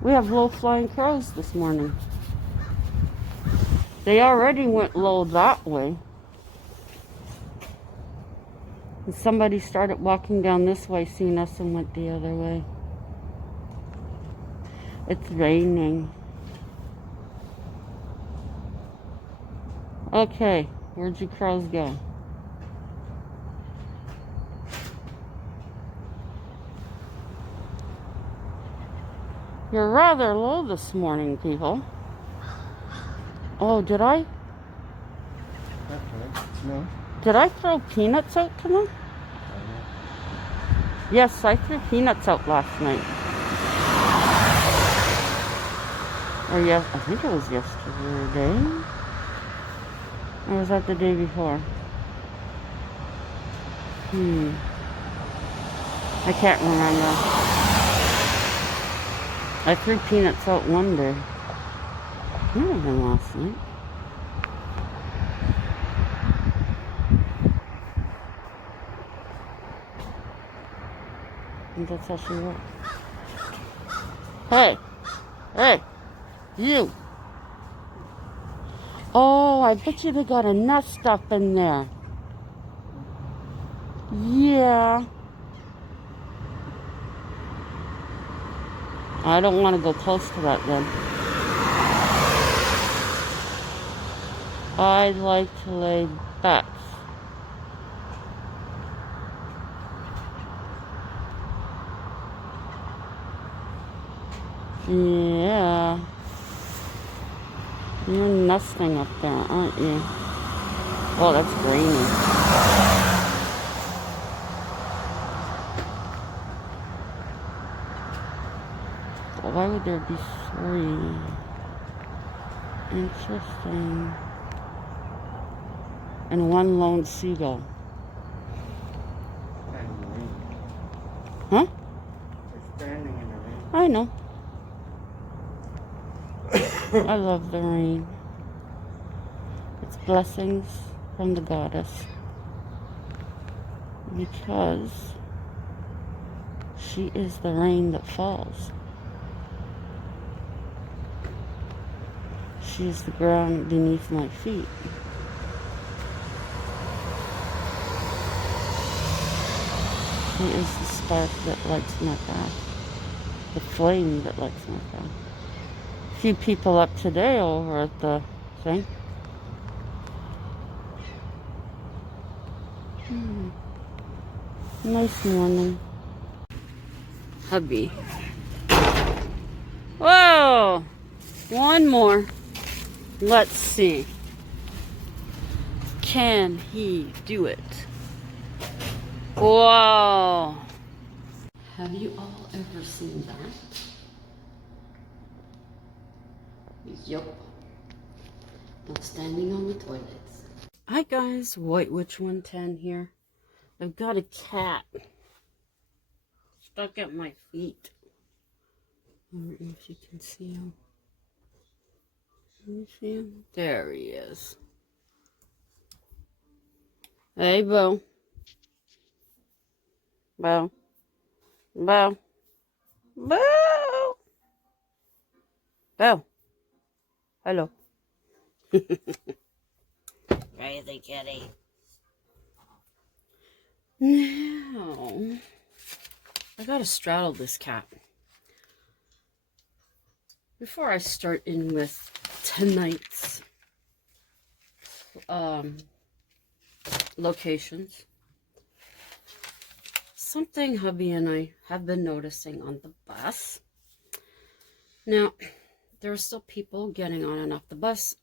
We have low-flying crows this morning. They already went low that way. And somebody started walking down this way, seen us, and went the other way. It's raining. Okay, where'd your crows go? You're rather low this morning, people. Oh, did I? Okay. No. Did I throw peanuts out to them? Yes, I threw peanuts out last night. Or yes, I think it was yesterday. Or was that the day before? I can't remember. I threw peanuts out one day. Might have been last night. I think that's how she works. Hey! Hey! You! Oh, I bet you they got a nest up in there. Yeah. I don't want to go close to that then. I like to lay bets. Yeah. You're nesting up there, aren't you? Oh, that's grainy. Why would there be three? Interesting. And one lone seagull. Huh? They're standing in the rain. I know. I love the rain. It's blessings from the goddess. Because she is the rain that falls. She is the ground beneath my feet. She is the spark that lights my path. The flame that lights my path. A few people up today over at the thing. Nice morning. Hubby. Whoa! One more. Let's see. Can he do it? Whoa! Have you all ever seen that? Yup. I'm standing on the toilets. Hi guys, White Witch 110 here. I've got a cat stuck at my feet. I don't know if you can see him. Can you see him? There he is. Hey, Bo. Bo. Bo. Bo. Bo. Hello. Crazy kitty. Now, I gotta straddle this cat. Before I start in with tonight's locations, something hubby and I have been noticing on the bus. Now, there are still people getting on and off the bus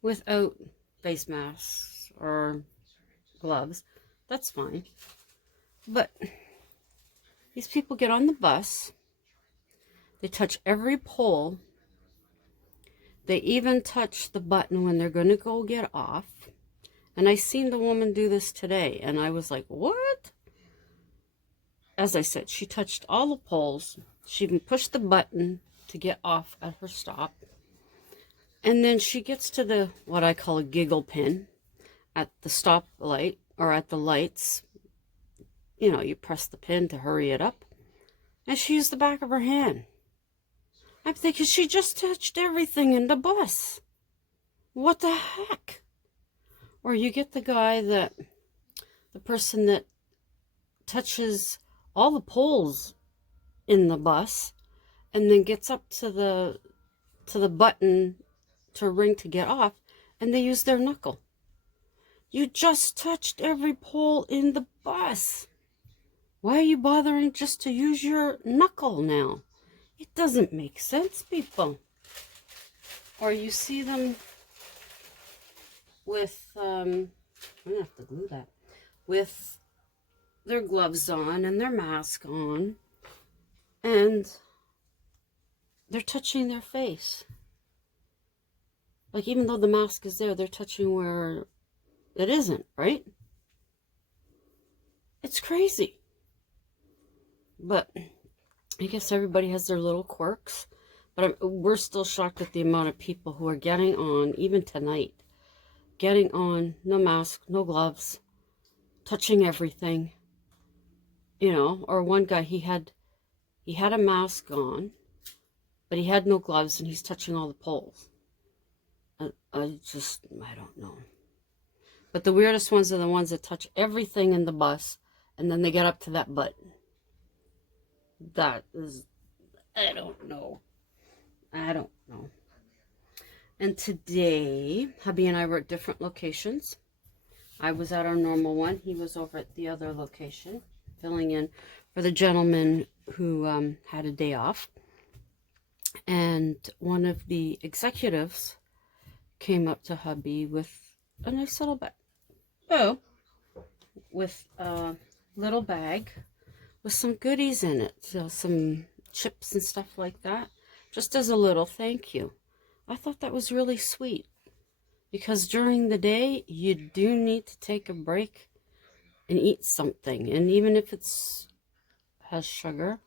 without face masks or gloves. That's fine. But these people get on the bus. They touch every pole. They even touch the button when they're going to go get off. And I seen the woman do this today. And I was like, what? As I said, she touched all the poles. She even pushed the button to get off at her stop. And then she gets to the, what I call a giggle pin at the stop light or at the lights. You know, you press the pin to hurry it up. And she used the back of her hand. I'm thinking she just touched everything in the bus. What the heck? Or you get the person that touches all the poles in the bus and then gets up to the button to ring to get off, and they use their knuckle. You just touched every pole in the bus. Why are you bothering just to use your knuckle now? It doesn't make sense, people. Or you see them with, I'm going to have to glue that, with their gloves on and their mask on, and they're touching their face. Like, even though the mask is there, they're touching where it isn't, right? It's crazy. But I guess everybody has their little quirks. But we're still shocked at the amount of people who are getting on, even tonight, getting on, no mask, no gloves, touching everything. You know, or one guy, he had a mask on, but he had no gloves, and he's touching all the poles. I don't know. But the weirdest ones are the ones that touch everything in the bus, and then they get up to that button. That is, I don't know. And today, hubby and I were at different locations. I was at our normal one. He was over at the other location, filling in for the gentleman who had a day off. And one of the executives came up to hubby with a nice little bag. Oh, with a little bag with some goodies in it. So some chips and stuff like that. Just as a little thank you. I thought that was really sweet. Because during the day, you do need to take a break and eat something. And even if has sugar,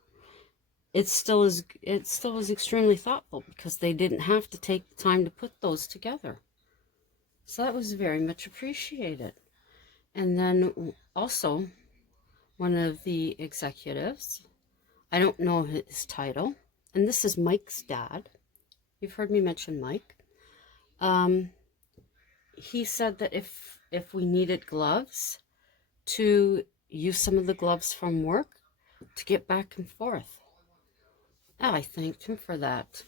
it still was extremely thoughtful, because they didn't have to take the time to put those together. So that was very much appreciated. And then also, one of the executives, I don't know his title, and this is Mike's dad. You've heard me mention Mike. He said that if we needed gloves, to use some of the gloves from work to get back and forth. Oh, I thanked him for that.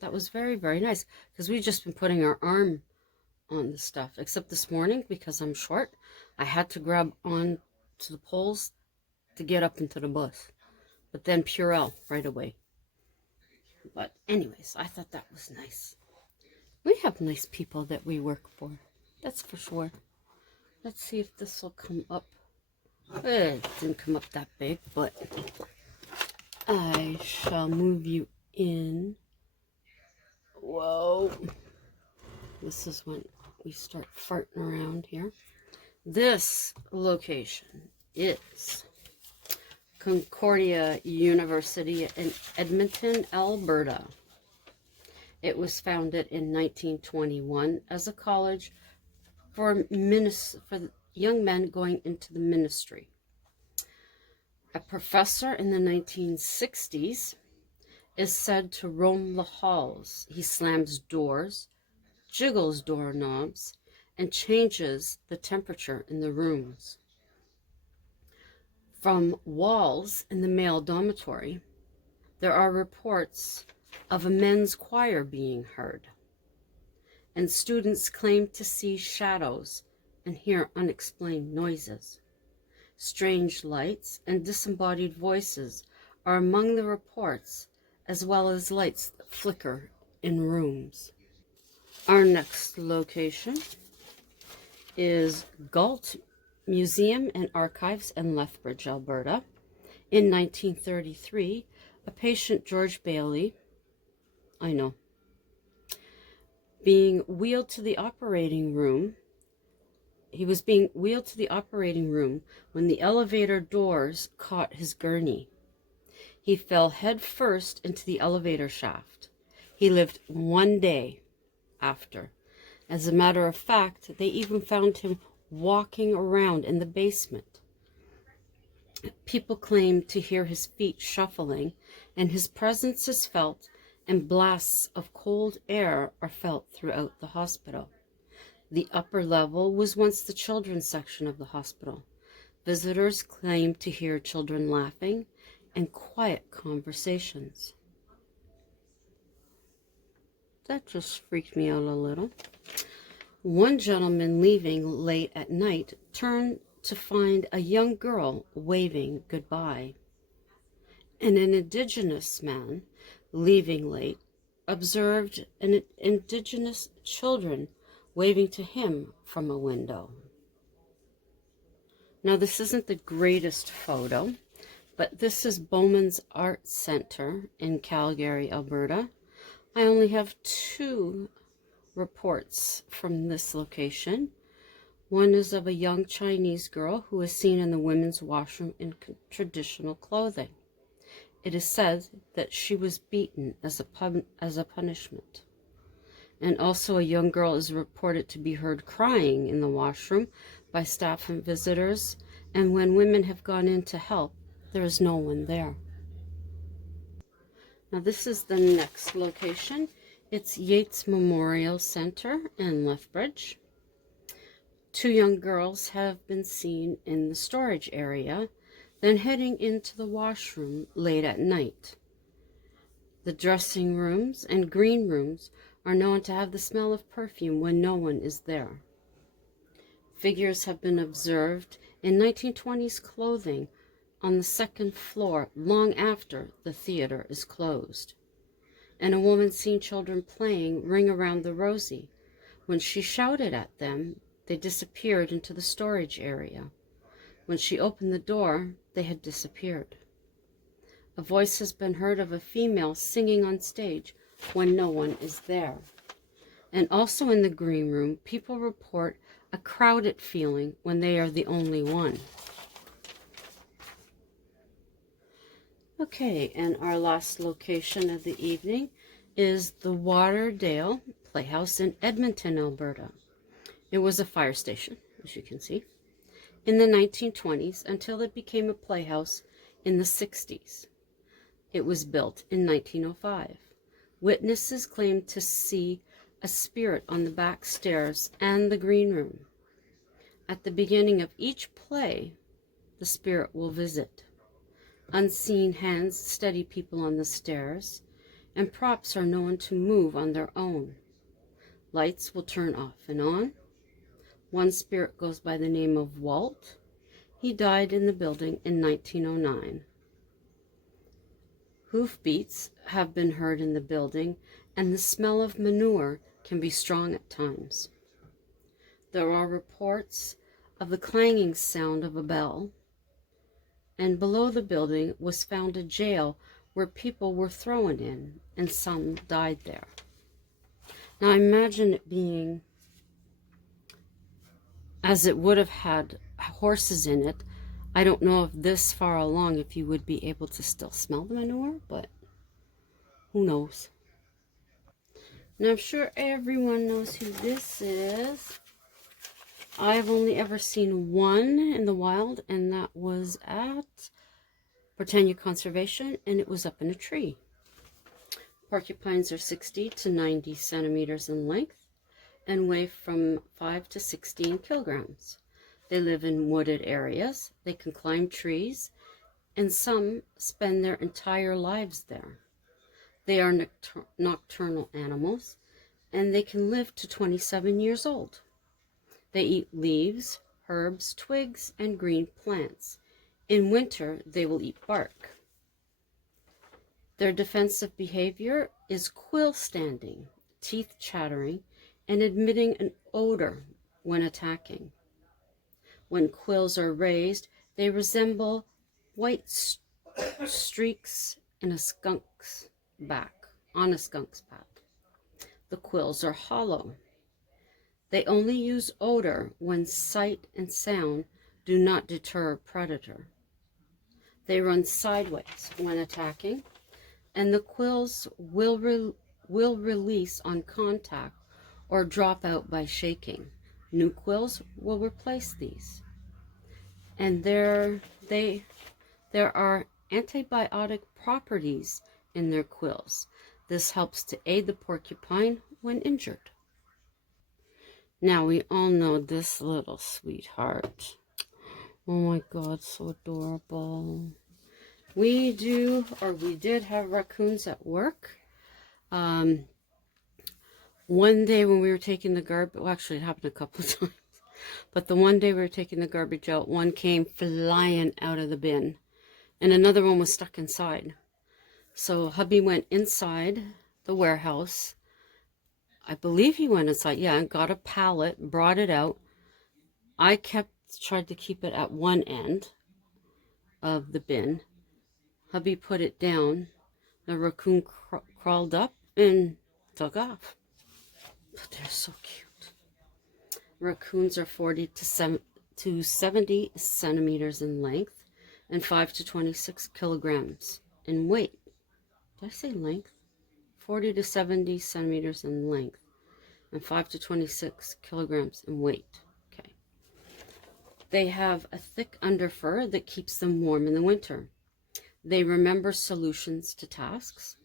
That was very, very nice, because we've just been putting our arm on the stuff, except this morning, because I'm short, I had to grab on to the poles to get up into the bus, but then Purell right away. But anyways, I thought that was nice. We have nice people that we work for, that's for sure. Let's see if this will come up. It didn't come up that big, but I shall move you in. Whoa. This is when we start farting around here. This location is Concordia University in Edmonton, Alberta. It was founded in 1921 as a college for young men going into the ministry. A professor in the 1960s is said to roam the halls. He slams doors, jiggles doorknobs, and changes the temperature in the rooms. From walls in the male dormitory, there are reports of a men's choir being heard, and students claim to see shadows and hear unexplained noises. Strange lights and disembodied voices are among the reports, as well as lights that flicker in rooms. Our next location is Galt Museum and Archives in Lethbridge, Alberta. In 1933, a patient, George Bailey, being wheeled to the operating room. He was being wheeled to the operating room when the elevator doors caught his gurney. He fell head first into the elevator shaft. He lived 1 day after. As a matter of fact, they even found him walking around in the basement. People claim to hear his feet shuffling, and his presence is felt and blasts of cold air are felt throughout the hospital. The upper level was once the children's section of the hospital. Visitors claimed to hear children laughing and quiet conversations. That just freaked me out a little. One gentleman leaving late at night turned to find a young girl waving goodbye. And an indigenous man leaving late observed an indigenous children waving to him from a window. Now, this isn't the greatest photo, but this is Bowman's Art Center in Calgary, Alberta. I only have 2 reports from this location. One is of a young Chinese girl who is seen in the women's washroom in traditional clothing. It is said that she was beaten as a punishment. And also a young girl is reported to be heard crying in the washroom by staff and visitors, and when women have gone in to help, there is no one there. Now this is the next location. It's Yates Memorial Center in Lethbridge. 2 young girls have been seen in the storage area, then heading into the washroom late at night. The dressing rooms and green rooms are known to have the smell of perfume when no one is there. Figures have been observed in 1920s clothing on the 2nd floor long after the theater is closed. And a woman seen children playing Ring Around the Rosie. When she shouted at them, they disappeared into the storage area. When she opened the door, they had disappeared. A voice has been heard of a female singing on stage when no one is there. And also in the green room, people report a crowded feeling when they are the only one. Okay, and our last location of the evening is the Waterdale Playhouse in Edmonton, Alberta. It was a fire station, as you can see, in the 1920s until it became a playhouse in the 60s. It was built in 1905. Witnesses claimed to see a spirit on the back stairs and the green room. At the beginning of each play, the spirit will visit. Unseen hands steady people on the stairs, and props are known to move on their own. Lights will turn off and on. One spirit goes by the name of Walt. He died in the building in 1909. Hoofbeats have been heard in the building, and the smell of manure can be strong at times. There are reports of the clanging sound of a bell, and below the building was found a jail where people were thrown in, and some died there. Now imagine it being, as it would have had horses in it. I don't know if this far along if you would be able to still smell the manure, but who knows. Now I'm sure everyone knows who this is. I've only ever seen one in the wild, and that was at Britannia Conservation, and it was up in a tree. Porcupines are 60 to 90 centimeters in length and weigh from 5 to 16 kilograms. They live in wooded areas. They can climb trees, and some spend their entire lives there. They are nocturnal animals, and they can live to 27 years old. They eat leaves, herbs, twigs, and green plants. In winter, they will eat bark. Their defensive behavior is quill standing, teeth chattering, and emitting an odor when attacking. When quills are raised, they resemble white streaks in a skunk's back, on a skunk's back. The quills are hollow. They only use odor when sight and sound do not deter a predator. They run sideways when attacking, and the quills will release on contact or drop out by shaking. New quills will replace these. And there are antibiotic properties in their quills. This helps to aid the porcupine when injured. Now, we all know this little sweetheart. Oh my God, so adorable. We did have raccoons at work. One day when we were taking the garbage, well, actually it happened a couple of times, but the one day we were taking the garbage out, one came flying out of the bin, and another one was stuck inside. So hubby went inside the warehouse. I believe he went inside, yeah, and got a pallet, brought it out. I tried to keep it at one end of the bin. Hubby put it down. The raccoon crawled up and took off. But they're so cute. Raccoons are 40 to 70 centimeters in length and 5 to 26 kilograms in weight. Did I say length? 40 to 70 centimeters in length and 5 to 26 kilograms in weight. Okay. They have a thick underfur that keeps them warm in the winter. They remember solutions to tasks.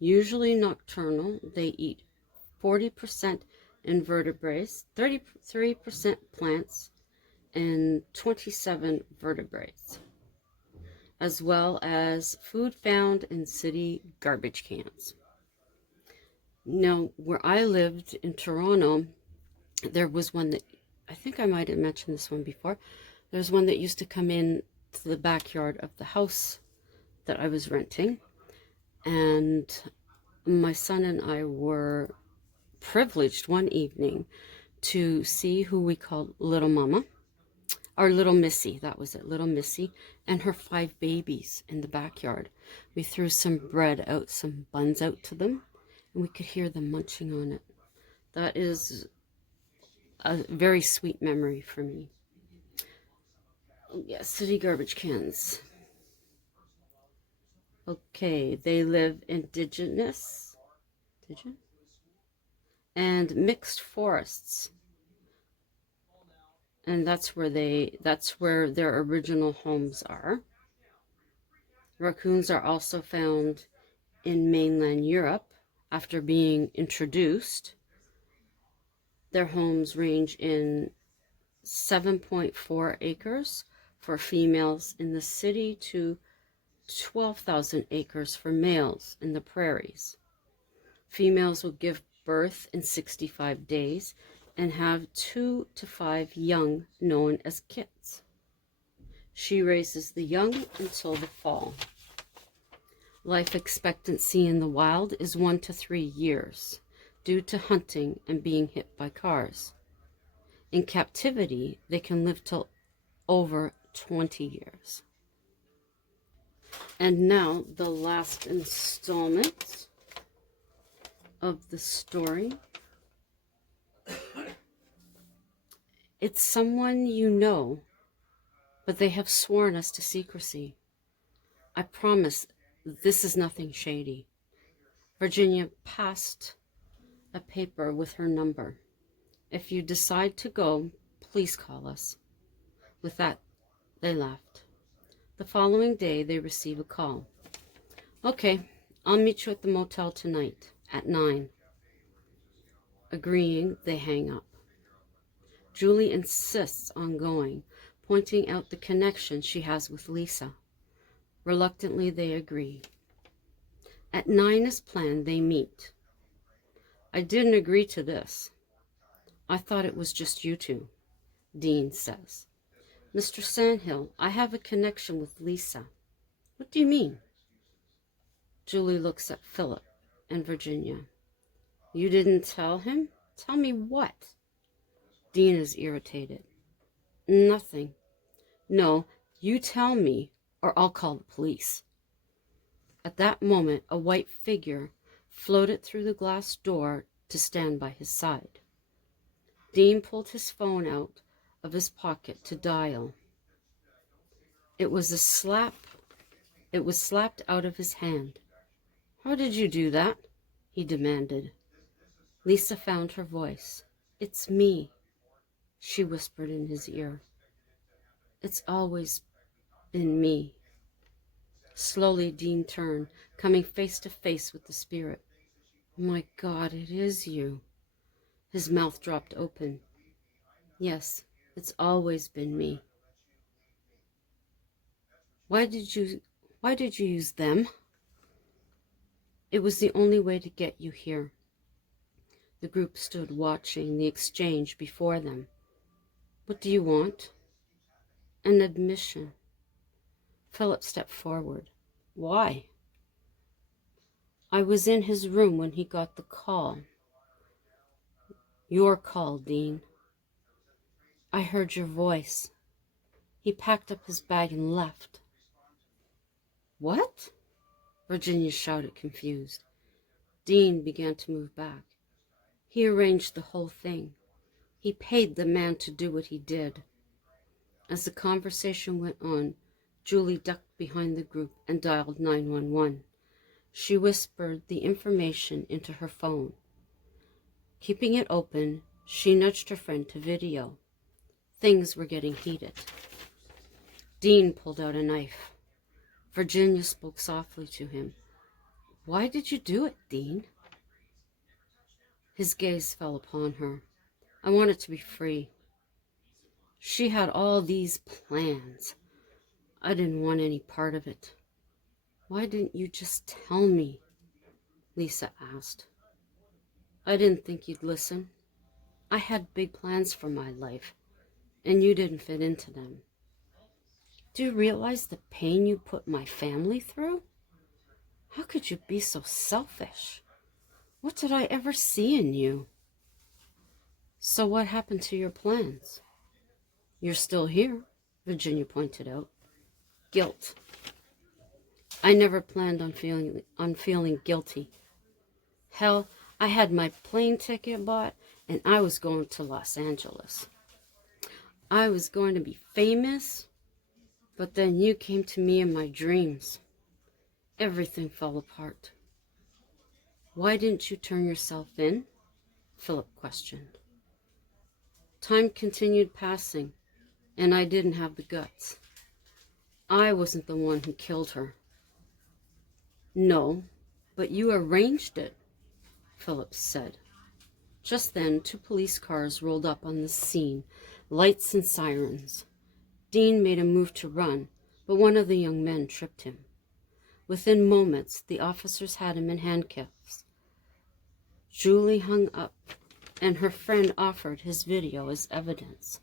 Usually nocturnal, they eat 40% invertebrates, 33% plants, and 27 vertebrates, as well as food found in city garbage cans. Now, where I lived in Toronto, there was one that, I think I might have mentioned this one before, there's one that used to come in to the backyard of the house that I was renting, and my son and I were privileged one evening to see who we called Little Mama, or Little Missy, that was it, Little Missy, and her 5 babies in the backyard. We threw some bread out, some buns out to them, and we could hear them munching on it. That is a very sweet memory for me. Oh yeah, city garbage cans. Okay, they live indigenous and mixed forests, and that's where their original homes are. Raccoons are also found in mainland Europe after being introduced. Their homes range in 7.4 acres for females in the city to 12,000 acres for males in the prairies. Females will give birth in 65 days and have 2 to 5 young known as kits. She raises the young until the fall. Life expectancy in the wild is 1 to 3 years due to hunting and being hit by cars. In captivity, they can live till over 20 years. And now the last installment of the story. It's someone you know, but they have sworn us to secrecy. I promise this is nothing shady. Virginia passed a paper with her number. If you decide to go, please call us. With that, they left. The following day, they receive a call. Okay, I'll meet you at the motel tonight at 9. Agreeing, they hang up. Julie insists on going, pointing out the connection she has with Lisa. Reluctantly, they agree. At 9 as planned, they meet. I didn't agree to this. I thought it was just you two, Dean says. Mr. Sandhill, I have a connection with Lisa. What do you mean? Julie looks at Philip and Virginia. You didn't tell him? Tell me what? Dean is irritated. Nothing. No, you tell me or I'll call the police. At that moment, a white figure floated through the glass door to stand by his side. Dean pulled his phone out of his pocket to dial. It was slapped out of his hand. How did you do that? He demanded. Lisa found her voice. It's me, she whispered in his ear. It's always been me. Slowly, Dean turned, coming face to face with the spirit. My God, it is you. His mouth dropped open. Yes, it's always been me. Why did you use them? It was the only way to get you here. The group stood watching the exchange before them. What do you want? An admission. Philip stepped forward. Why? I was in his room when he got the call. Your call, Dean. I heard your voice. He packed up his bag and left. What? Virginia shouted, confused. Dean began to move back. He arranged the whole thing. He paid the man to do what he did. As the conversation went on, Julie ducked behind the group and dialed 911. She whispered the information into her phone. Keeping it open, she nudged her friend to video. Things were getting heated. Dean pulled out a knife. Virginia spoke softly to him. Why did you do it, Dean? His gaze fell upon her. I wanted to be free. She had all these plans. I didn't want any part of it. Why didn't you just tell me? Lisa asked. I didn't think you'd listen. I had big plans for my life, and you didn't fit into them. Do you realize the pain you put my family through? How could you be so selfish? What did I ever see in you? So what happened to your plans? You're still here, Virginia pointed out. Guilt. I never planned on feeling guilty. Hell, I had my plane ticket bought, and I was going to Los Angeles. I was going to be famous, but then you came to me in my dreams. Everything fell apart. Why didn't you turn yourself in? Philip questioned. Time continued passing, and I didn't have the guts. I wasn't the one who killed her. No, but you arranged it, Philip said. Just then, 2 police cars rolled up on the scene, lights and sirens. Dean made a move to run, but one of the young men tripped him. Within moments, the officers had him in handcuffs. Julie hung up, and her friend offered his video as evidence.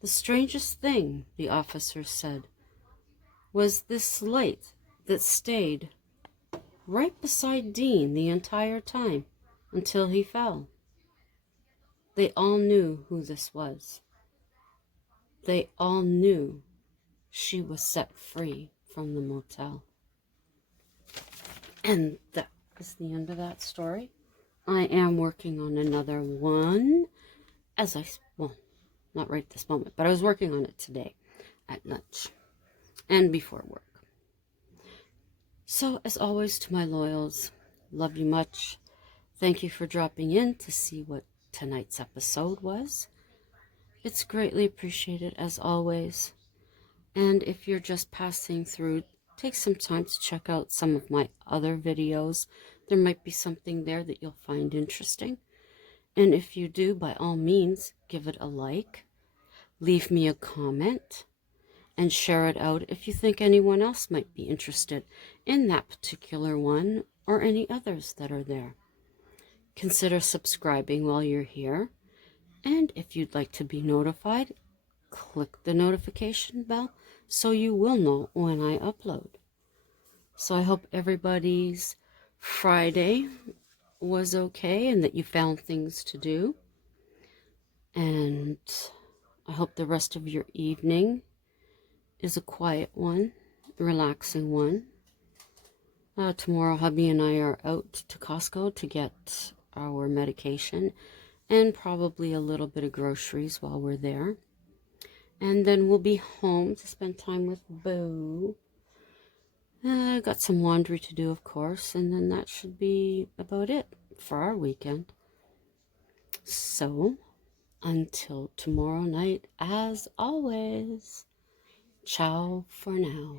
The strangest thing, the officer said, was this light that stayed right beside Dean the entire time until he fell. They all knew who this was. They all knew she was set free from the motel. And that is the end of that story. I am working on another one not right this moment, but I was working on it today at lunch and before work. So, as always, to my loyals, love you much. Thank you for dropping in to see what tonight's episode was. It's greatly appreciated, as always. And if you're just passing through, take some time to check out some of my other videos. There might be something there that you'll find interesting. And if you do, by all means, give it a like, leave me a comment, and share it out if you think anyone else might be interested in that particular one or any others that are there. Consider subscribing while you're here. And if you'd like to be notified, click the notification bell so you will know when I upload. So I hope everybody's Friday was okay and that you found things to do. And I hope the rest of your evening is a quiet one, a relaxing one. Tomorrow, hubby and I are out to Costco to get our medication and probably a little bit of groceries while we're there. And then we'll be home to spend time with Boo. Got some laundry to do, of course, and then that should be about it for our weekend. So, until tomorrow night, as always, ciao for now.